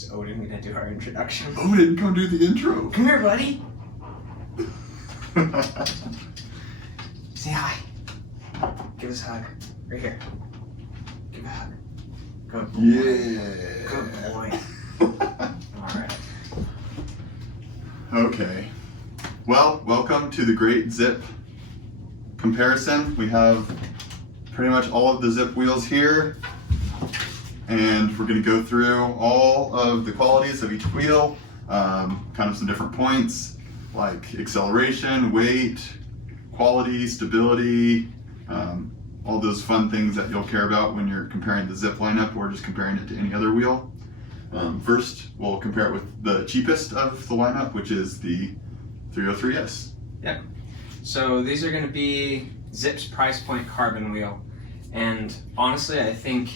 Is Odin gonna do our introduction? Odin, come do the intro. Come here, buddy. Say hi. Give us a hug. Right here. Give a hug. Good boy. Yeah. Good boy. Alright. Okay. Well, welcome to the great Zipp comparison. We have pretty much all of the Zipp wheels here, and we're going to go through all of the qualities of each wheel, kind of some different points like acceleration, weight, quality, stability, all those fun things that you'll care about when you're comparing the Zipp lineup or just comparing it to any other wheel. First, we'll compare it with the cheapest of the lineup, which is the 303S. Yep. So these are going to be Zipp's price point carbon wheel. And honestly, I think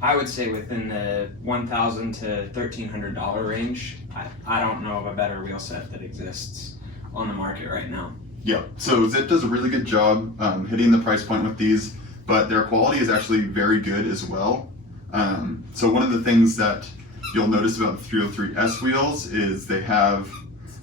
I would say within the $1,000 to $1,300 range, I don't know of a better wheel set that exists on the market right now. Yeah, so Zipp does a really good job hitting the price point with these, but their quality is actually very good as well. So one of the things that you'll notice about the 303S wheels is they have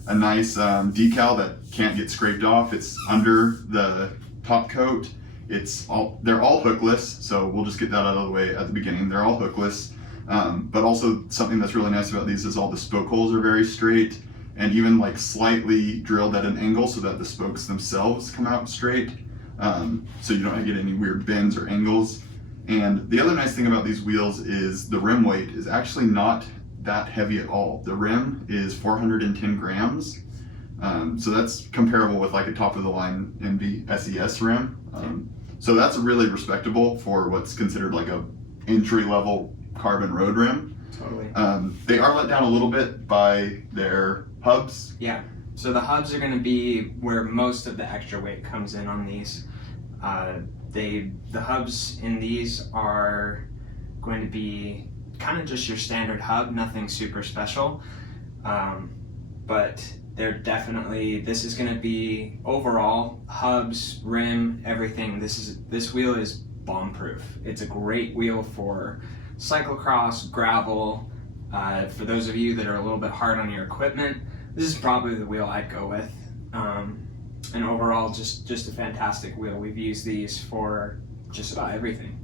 a nice decal that can't get scraped off. It's under the top coat. They're all hookless, so we'll just get that out of the way at the beginning. They're all hookless, but also something that's really nice about these is all the spoke holes are very straight and even like slightly drilled at an angle so that the spokes themselves come out straight, so you don't get any weird bends or angles. And the other nice thing about these wheels is the rim weight is actually not that heavy at all. The rim is 410 grams, so that's comparable with like a top of the line MV SES rim. So that's really respectable for what's considered like a entry level carbon road rim. Totally. They are let down a little bit by their hubs. Yeah. So the hubs are going to be where most of the extra weight comes in on these. The hubs in these are going to be kind of just your standard hub, nothing super special. But they're definitely, this is going to be overall hubs, rim, everything. This wheel is bomb proof. It's a great wheel for cyclocross, gravel. For those of you that are a little bit hard on your equipment, this is probably the wheel I'd go with. And overall, just a fantastic wheel. We've used these for just about everything.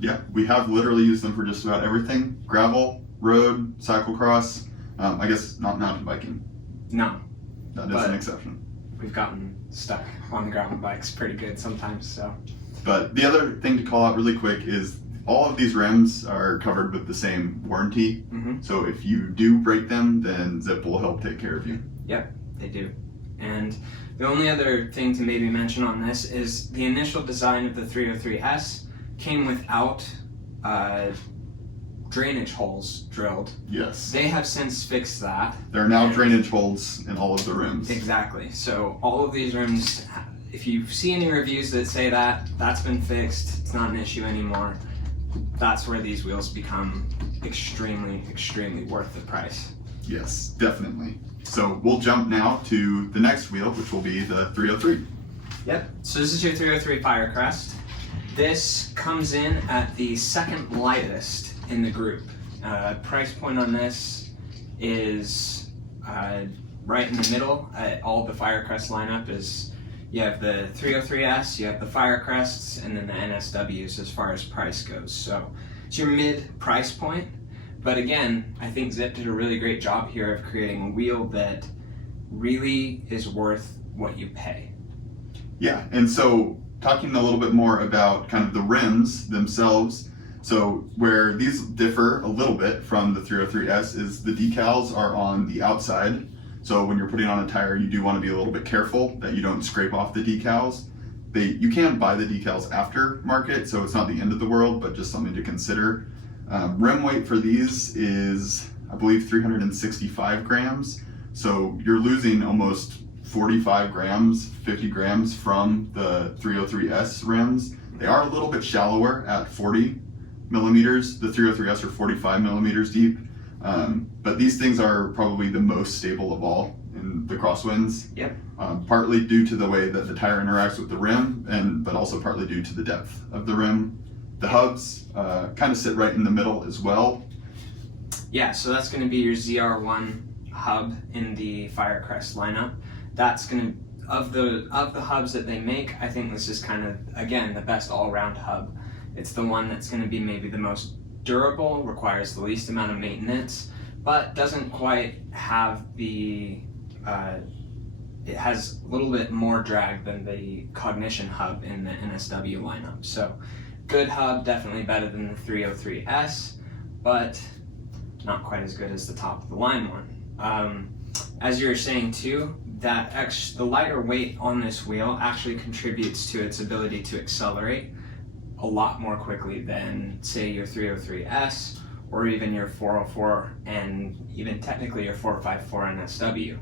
Yeah, we have literally used them for just about everything. Gravel, road, cyclocross, I guess not mountain biking. No. That is an exception. We've gotten stuck on the gravel bikes pretty good sometimes, so. But the other thing to call out really quick is all of these rims are covered with the same warranty. Mm-hmm. So if you do break them, then Zipp will help take care of you. Yep, they do. And the only other thing to maybe mention on this is the initial design of the 303S came without drainage holes drilled. Yes. They have since fixed that. There are now drainage holes in all of the rims. Exactly. So all of these rims, if you see any reviews that say that's been fixed, it's not an issue anymore, that's where these wheels become extremely, extremely worth the price. Yes, definitely. So we'll jump now to the next wheel, which will be the 303. Yep. So this is your 303 Firecrest. This comes in at the second lightest in the group. Price point on this is right in the middle. All the Firecrest lineup is, you have the 303S, you have the Firecrests, and then the NSWs as far as price goes. So it's your mid price point. But again, I think Zipp did a really great job here of creating a wheel that really is worth what you pay. Yeah, and so talking a little bit more about kind of the rims themselves. So where these differ a little bit from the 303S is the decals are on the outside. So when you're putting on a tire, you do want to be a little bit careful that you don't scrape off the decals. You can buy the decals after market, so it's not the end of the world, but just something to consider. Rim weight for these is, I believe, 365 grams. So you're losing almost 45 grams, 50 grams from the 303S rims. They are a little bit shallower at 40 millimeters. The 303S are 45 millimeters deep. But these things are probably the most stable of all in the crosswinds. Yep. Partly due to the way that the tire interacts with the rim, but also partly due to the depth of the rim. The hubs kind of sit right in the middle as well. Yeah, so that's going to be your ZR1 hub in the Firecrest lineup. That's going to, of the hubs that they make, I think this is kind of, again, the best all-round hub. It's the one that's going to be maybe the most durable, requires the least amount of maintenance, but doesn't quite have the, it has a little bit more drag than the Cognition hub in the NSW lineup. So good hub, definitely better than the 303S, but not quite as good as the top of the line one. As you were saying too, the lighter weight on this wheel actually contributes to its ability to accelerate a lot more quickly than, say, your 303S or even your 404 and even technically your 454 NSW.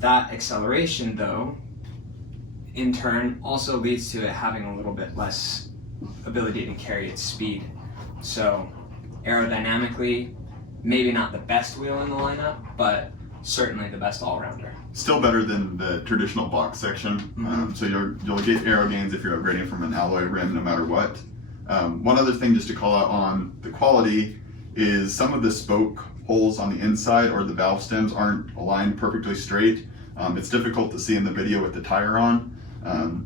That acceleration, though, in turn also leads to it having a little bit less ability to carry its speed. So aerodynamically, maybe not the best wheel in the lineup, but certainly the best all-rounder. Still better than the traditional box section. Mm-hmm. So you'll get aero gains if you're upgrading from an alloy rim no matter what. One other thing just to call out on the quality is some of the spoke holes on the inside or the valve stems aren't aligned perfectly straight. It's difficult to see in the video with the tire on.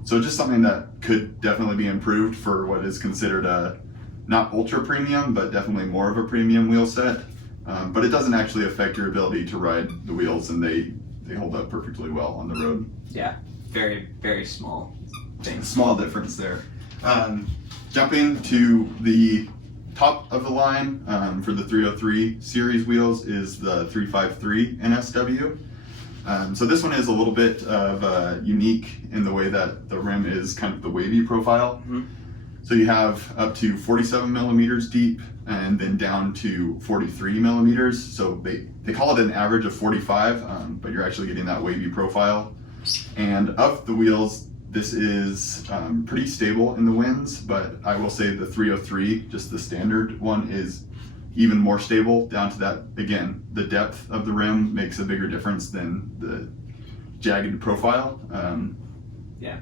So just something that could definitely be improved for what is considered a not ultra premium, but definitely more of a premium wheel set. But it doesn't actually affect your ability to ride the wheels, and they hold up perfectly well on the road. Yeah, very, very small things. Small difference there. Jumping to the top of the line for the 303 series wheels is the 353 NSW. So this one is a little bit of unique in the way that the rim is kind of the wavy profile. Mm-hmm. So you have up to 47 millimeters deep and then down to 43 millimeters. So they call it an average of 45, but you're actually getting that wavy profile. And of the wheels, this is pretty stable in the winds, but I will say the 303, just the standard one, is even more stable down to that. Again, the depth of the rim makes a bigger difference than the jagged profile. Yeah.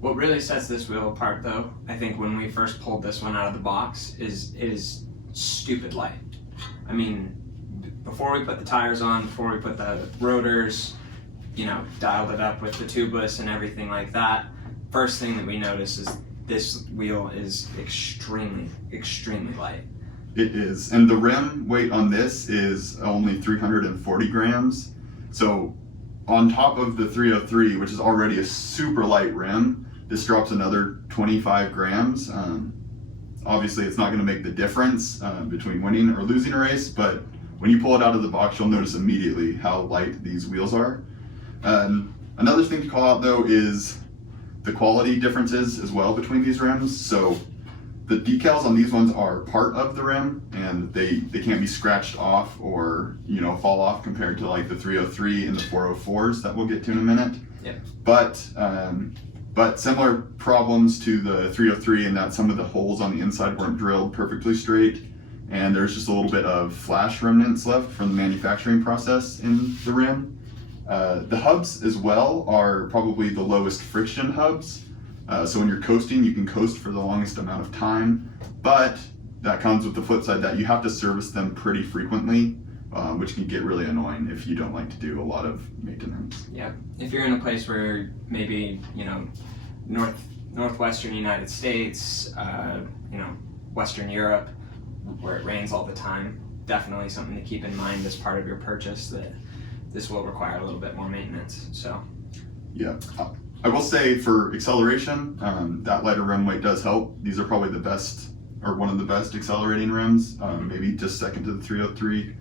What really sets this wheel apart, though, I think when we first pulled this one out of the box, is it is stupid light. I mean, before we put the tires on, before we put the rotors, dialed it up with the tubeless and everything like that, first thing that we notice is this wheel is extremely, extremely light. It is, and the rim weight on this is only 340 grams. So on top of the 303, which is already a super light rim, this drops another 25 grams. Obviously, it's not going to make the difference between winning or losing a race, but when you pull it out of the box, you'll notice immediately how light these wheels are. Another thing to call out, though, is the quality differences as well between these rims. So the decals on these ones are part of the rim, and they can't be scratched off or fall off compared to like the 303 and the 404s that we'll get to in a minute. Yeah. But similar problems to the 303 in that some of the holes on the inside weren't drilled perfectly straight, and there's just a little bit of flash remnants left from the manufacturing process in the rim. The hubs as well are probably the lowest friction hubs. So when you're coasting, you can coast for the longest amount of time, but that comes with the flip side that you have to service them pretty frequently, which can get really annoying if you don't like to do a lot of maintenance. Yeah, if you're in a place where maybe, northwestern United States, Western Europe, where it rains all the time, definitely something to keep in mind as part of your purchase, that this will require a little bit more maintenance. So yeah, I will say for acceleration, that lighter rim weight does help. These are probably the best, or one of the best accelerating rims, maybe just second to the 303.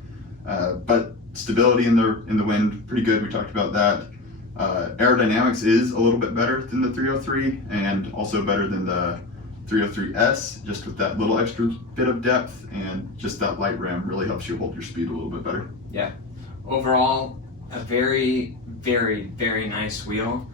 But stability in the wind, pretty good. We talked about that. Aerodynamics is a little bit better than the 303 and also better than the 303S, just with that little extra bit of depth, and just that light rim really helps you hold your speed a little bit better. Yeah. Overall, a very, very, very nice wheel.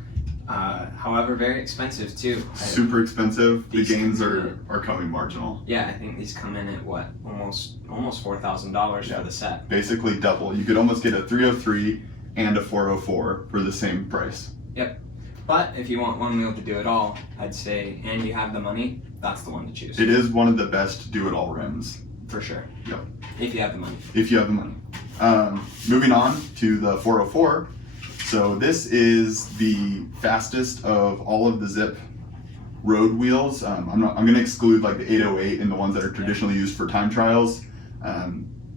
However, very expensive too. Super expensive. The gains are coming marginal. Yeah, I think these come in at what, almost $4,000 for the set. Basically double. You could almost get a 303 and a 404 for the same price. Yep. But if you want one wheel to do it all, I'd say, and you have the money, that's the one to choose. It is one of the best do-it-all rims For sure. Yep. If you have the money. If you have the money. Moving on to the 404. So this is the fastest of all of the Zipp road wheels. I'm going to exclude like the 808 and the ones that are traditionally used for time trials.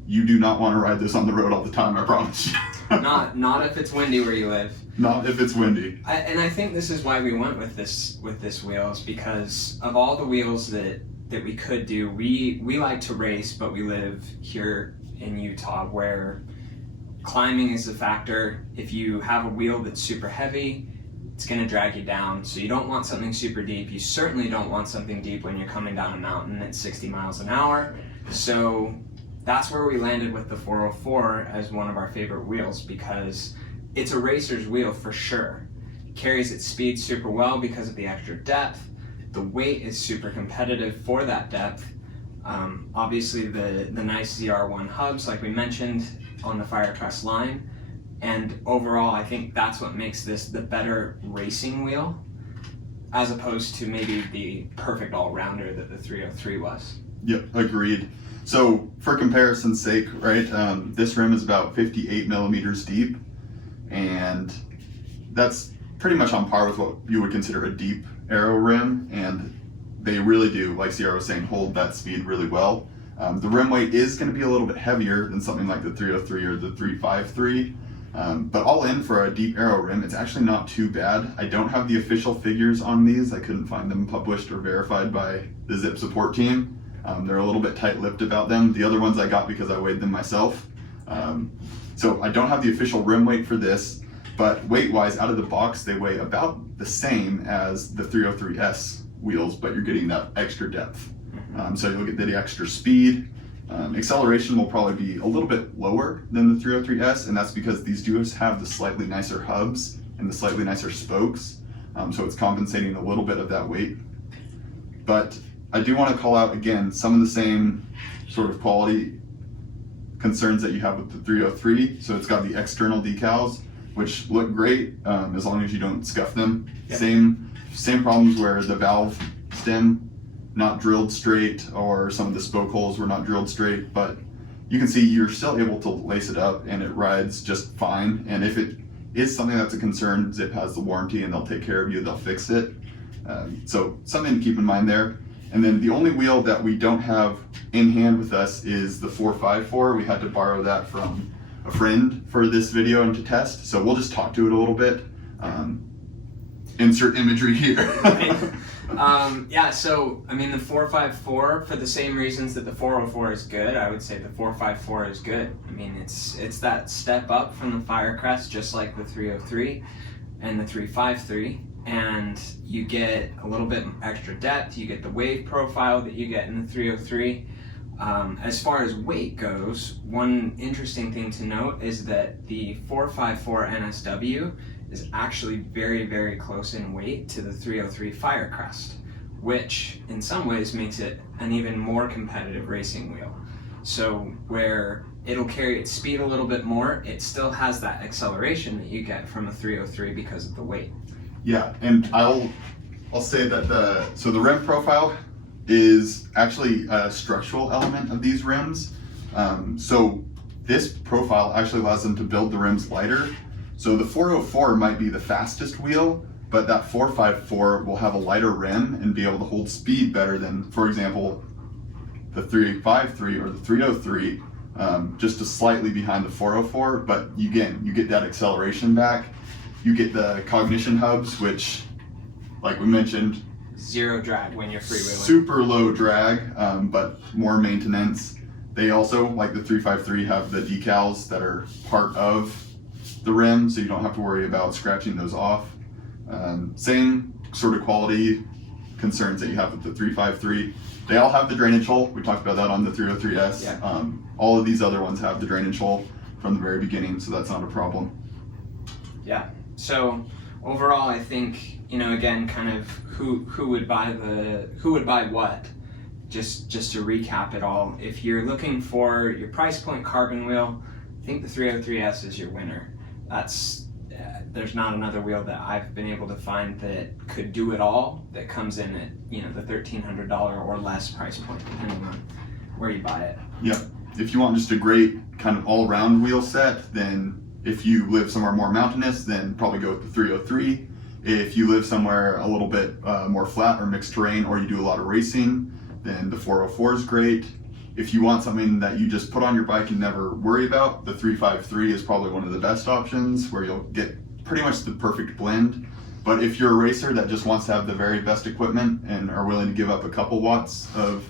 You do not want to ride this on the road all the time, I promise you. Not if it's windy where you live. Not if it's windy. And I think this is why we went with this wheels, because of all the wheels that we could do, we like to race, but we live here in Utah where climbing is a factor. If you have a wheel that's super heavy, it's going to drag you down. So you don't want something super deep. You certainly don't want something deep when you're coming down a mountain at 60 miles an hour. So that's where we landed with the 404 as one of our favorite wheels, because it's a racer's wheel for sure. It carries its speed super well because of the extra depth. The weight is super competitive for that depth. Obviously the nice ZR1 hubs, like we mentioned, on the Firecrest line. And overall, I think that's what makes this the better racing wheel, as opposed to maybe the perfect all-rounder that the 303 was. Yep, agreed. So for comparison's sake, right, this rim is about 58 millimeters deep, and that's pretty much on par with what you would consider a deep aero rim, and they really do, like Sierra was saying, hold that speed really well. The rim weight is going to be a little bit heavier than something like the 303 or the 353, but all in for a deep aero rim, it's actually not too bad. I don't have the official figures on these. I couldn't find them published or verified by the Zipp support team. They're a little bit tight-lipped about them. The other ones I got because I weighed them myself. So I don't have the official rim weight for this, but weight-wise, out of the box, they weigh about the same as the 303S wheels, but you're getting that extra depth. So you'll get the extra speed. Acceleration will probably be a little bit lower than the 303S, and that's because these do have the slightly nicer hubs and the slightly nicer spokes, so it's compensating a little bit of that weight. But I do want to call out, again, some of the same sort of quality concerns that you have with the 303. So it's got the external decals, which look great as long as you don't scuff them. Yep. Same problems where the valve stem not drilled straight, or some of the spoke holes were not drilled straight, but you can see you're still able to lace it up and it rides just fine. And if it is something that's a concern, Zipp has the warranty and they'll take care of you, they'll fix it. So something to keep in mind there. And then the only wheel that we don't have in hand with us is the 454. We had to borrow that from a friend for this video and to test. So we'll just talk to it a little bit. Insert imagery here. Yeah, so I mean the 454, for the same reasons that the 404 is good, I would say the 454 is good. I mean it's that step up from the Firecrest, just like the 303 and the 353. And you get a little bit extra depth, you get the wave profile that you get in the 303. As far as weight goes, one interesting thing to note is that the 454 NSW is actually very, very close in weight to the 303 Firecrest, which in some ways makes it an even more competitive racing wheel. So where it'll carry its speed a little bit more, it still has that acceleration that you get from a 303 because of the weight. Yeah, and I'll say that the rim profile is actually a structural element of these rims. So this profile actually allows them to build the rims lighter. So the 404 might be the fastest wheel, but that 454 will have a lighter rim and be able to hold speed better than, for example, the 353 or the 303, just a slightly behind the 404. But you get that acceleration back. You get the cognition hubs, which, like we mentioned, zero drag when you're freewheeling. Super low drag, but more maintenance. They also, like the 353, have the decals that are part of the rim, so you don't have to worry about scratching those off. Same sort of quality concerns that you have with the 353. They all have the drainage hole. We talked about that on the 303S. Yeah. All of these other ones have the drainage hole from the very beginning, so that's not a problem. Yeah. So overall, I think, again, kind of who would buy what. Just to recap it all, if you're looking for your price point carbon wheel, I think the 303S is your winner. There's not another wheel that I've been able to find that could do it all, that comes in at the $1,300 or less price point, depending on where you buy it. Yeah. If you want just a great kind of all-around wheel set, then if you live somewhere more mountainous, then probably go with the 303. If you live somewhere a little bit more flat or mixed terrain, or you do a lot of racing, then the 404 is great. If you want something that you just put on your bike and never worry about, the 353 is probably one of the best options, where you'll get pretty much the perfect blend. But if you're a racer that just wants to have the very best equipment and are willing to give up a couple watts of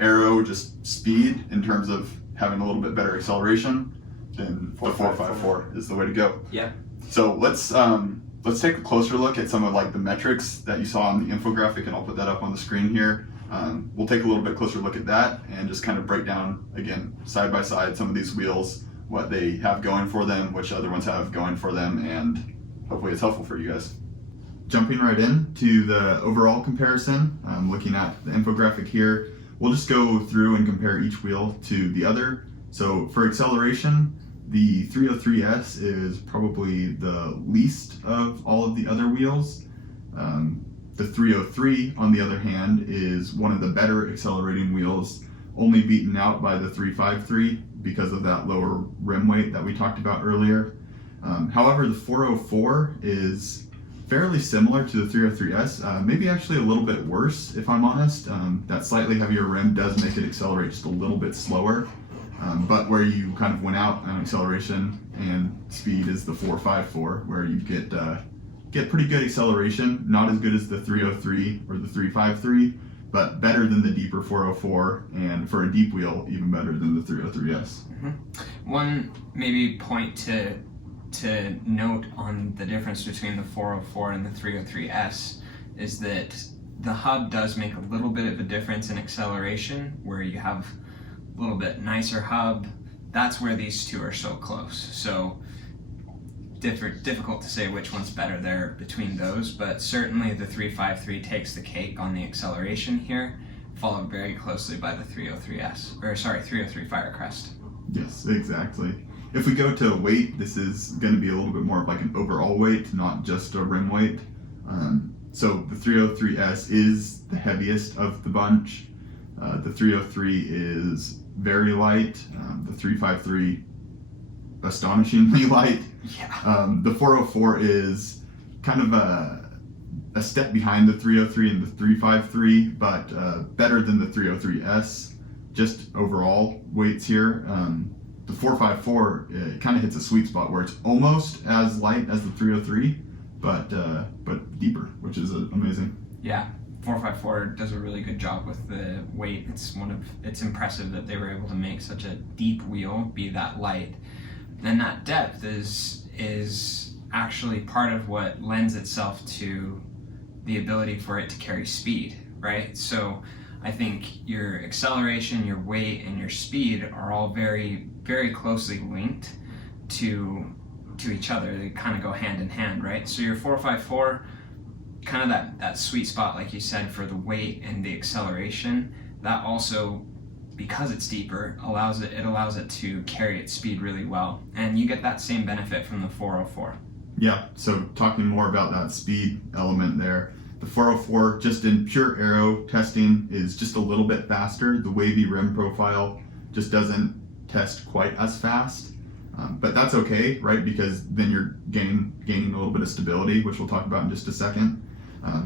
aero, just speed in terms of having a little bit better acceleration, then the 454 is the way to go. Yeah. So let's take a closer look at some of like the metrics that you saw on the infographic, and I'll put that up on the screen here. We'll take a little bit closer look at that and just kind of break down, again, side by side, some of these wheels, what they have going for them, which other ones have going for them, and hopefully it's helpful for you guys. Jumping right in to the overall comparison, looking at the infographic here, we'll just go through and compare each wheel to the other. So for acceleration, the 303S is probably the least of all of the other wheels. The 303, on the other hand, is one of the better accelerating wheels, only beaten out by the 353 because of that lower rim weight that we talked about earlier. However, the 404 is fairly similar to the 303S, maybe actually a little bit worse, if I'm honest. That slightly heavier rim does make it accelerate just a little bit slower, but where you kind of went out on acceleration and speed is the 454, where you get pretty good acceleration, not as good as the 303 or the 353, but better than the deeper 404, and for a deep wheel, even better than the 303S. Mm-hmm. One maybe point to note on the difference between the 404 and the 303S is that the hub does make a little bit of a difference in acceleration, where you have a little bit nicer hub. That's where these two are so close. So difficult to say which one's better there between those, but certainly the 353 takes the cake on the acceleration here, followed very closely by the 303 Firecrest. Yes, exactly. If we go to weight, this is going to be a little bit more of like an overall weight, not just a rim weight. So the 303S is the heaviest of the bunch. The 303 is very light. The 353 astonishingly light. Yeah. The 404 is kind of a step behind the 303 and the 353, but better than the 303S. Just overall weights here. The 454 it kind of hits a sweet spot where it's almost as light as the 303, but deeper, which is amazing. Yeah. 454 does a really good job with the weight. It's impressive that they were able to make such a deep wheel be that light. And that depth is actually part of what lends itself to the ability for it to carry speed, right? So I think your acceleration, your weight, and your speed are all very, very closely linked to each other. They kind of go hand in hand, right? So your 454, kind of that sweet spot, like you said, for the weight and the acceleration, that also, because it's deeper, allows it to carry its speed really well. And you get that same benefit from the 404. Yeah, so talking more about that speed element there, the 404, just in pure aero testing, is just a little bit faster. The wavy rim profile just doesn't test quite as fast, but that's okay, right? Because then you're gaining a little bit of stability, which we'll talk about in just a second.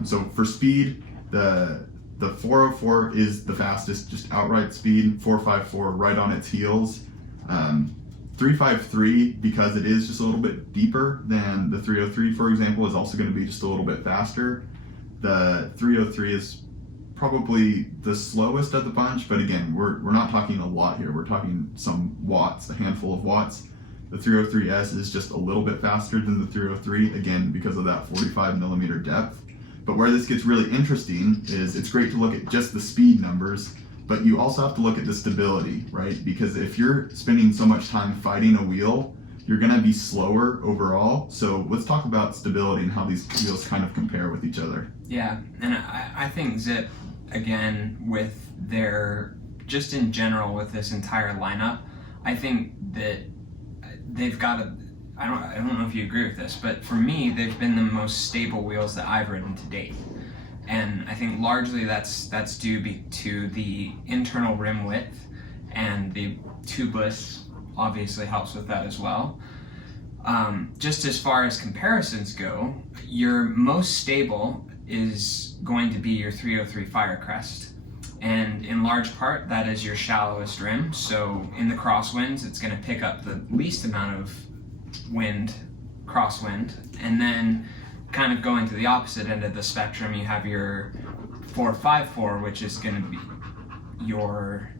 So for speed, the 404 is the fastest, just outright speed. 454 right on its heels. 353, because it is just a little bit deeper than the 303, for example, is also going to be just a little bit faster. The 303 is probably the slowest of the bunch, but again, we're not talking a lot here. We're talking some watts, a handful of watts. The 303S is just a little bit faster than the 303, again, because of that 45 millimeter depth. But where this gets really interesting is it's great to look at just the speed numbers, but you also have to look at the stability, right? Because if you're spending so much time fighting a wheel, you're going to be slower overall. So let's talk about stability and how these wheels kind of compare with each other. Yeah, and I think Zipp, again, with their, just in general with this entire lineup, I think that they've got a, I don't know if you agree with this, but for me, they've been the most stable wheels that I've ridden to date. And I think largely that's due to the internal rim width and the tubeless obviously helps with that as well. Just as far as comparisons go, your most stable is going to be your 303 Firecrest. And in large part, that is your shallowest rim. So in the crosswinds, it's going to pick up the least amount of wind, crosswind. And then kind of going to the opposite end of the spectrum, you have your 454, which is going to be your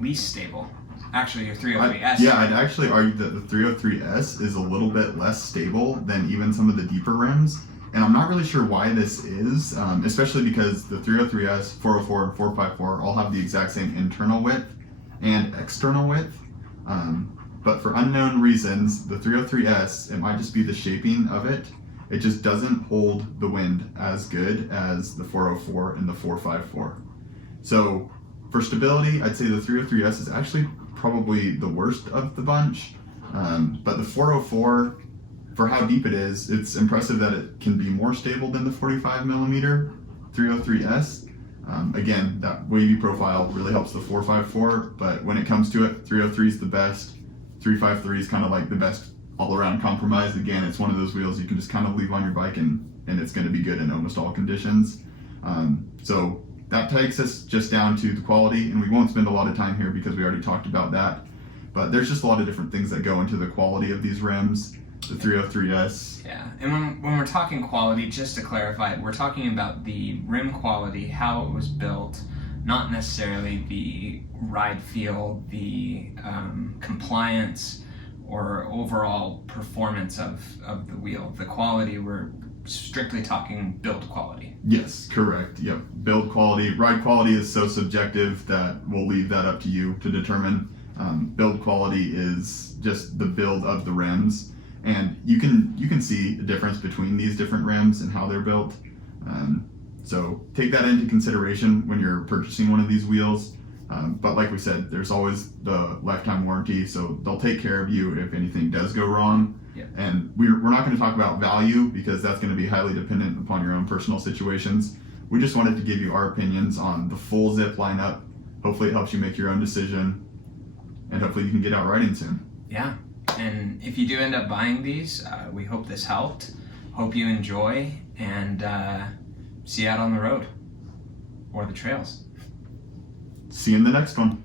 least stable. Actually, your 303S. I'd actually argue that the 303S is a little bit less stable than even some of the deeper rims. And I'm not really sure why this is, especially because the 303S, 404, and 454 all have the exact same internal width and external width. But for unknown reasons, the 303S, it might just be the shaping of it. It just doesn't hold the wind as good as the 404 and the 454. So for stability, I'd say the 303S is actually probably the worst of the bunch. But the 404, for how deep it is, it's impressive that it can be more stable than the 45 millimeter 303S. Again, that wavy profile really helps the 454, but when it comes to it, 303 is the best. 353 is kind of like the best all-around compromise. Again, it's one of those wheels you can just kind of leave on your bike and it's going to be good in almost all conditions. So that takes us just down to the quality, and we won't spend a lot of time here because we already talked about that. But there's just a lot of different things that go into the quality of these rims. The 303S. Yeah, and when we're talking quality, just to clarify, we're talking about the rim quality, how it was built, not necessarily the ride feel, the compliance, or overall performance of the wheel. The quality, we're strictly talking build quality. Yes, correct. Yep. Build quality. Ride quality is so subjective that we'll leave that up to you to determine. Build quality is just the build of the rims. And you can see a difference between these different rims and how they're built. So take that into consideration when you're purchasing one of these wheels. But like we said, there's always the lifetime warranty, so they'll take care of you if anything does go wrong. Yeah. And we're not going to talk about value because that's going to be highly dependent upon your own personal situations. We just wanted to give you our opinions on the full Zipp lineup. Hopefully it helps you make your own decision, and hopefully you can get out riding soon. Yeah. And if you do end up buying these, we hope this helped. Hope you enjoy, and see you out on the road or the trails. See you in the next one.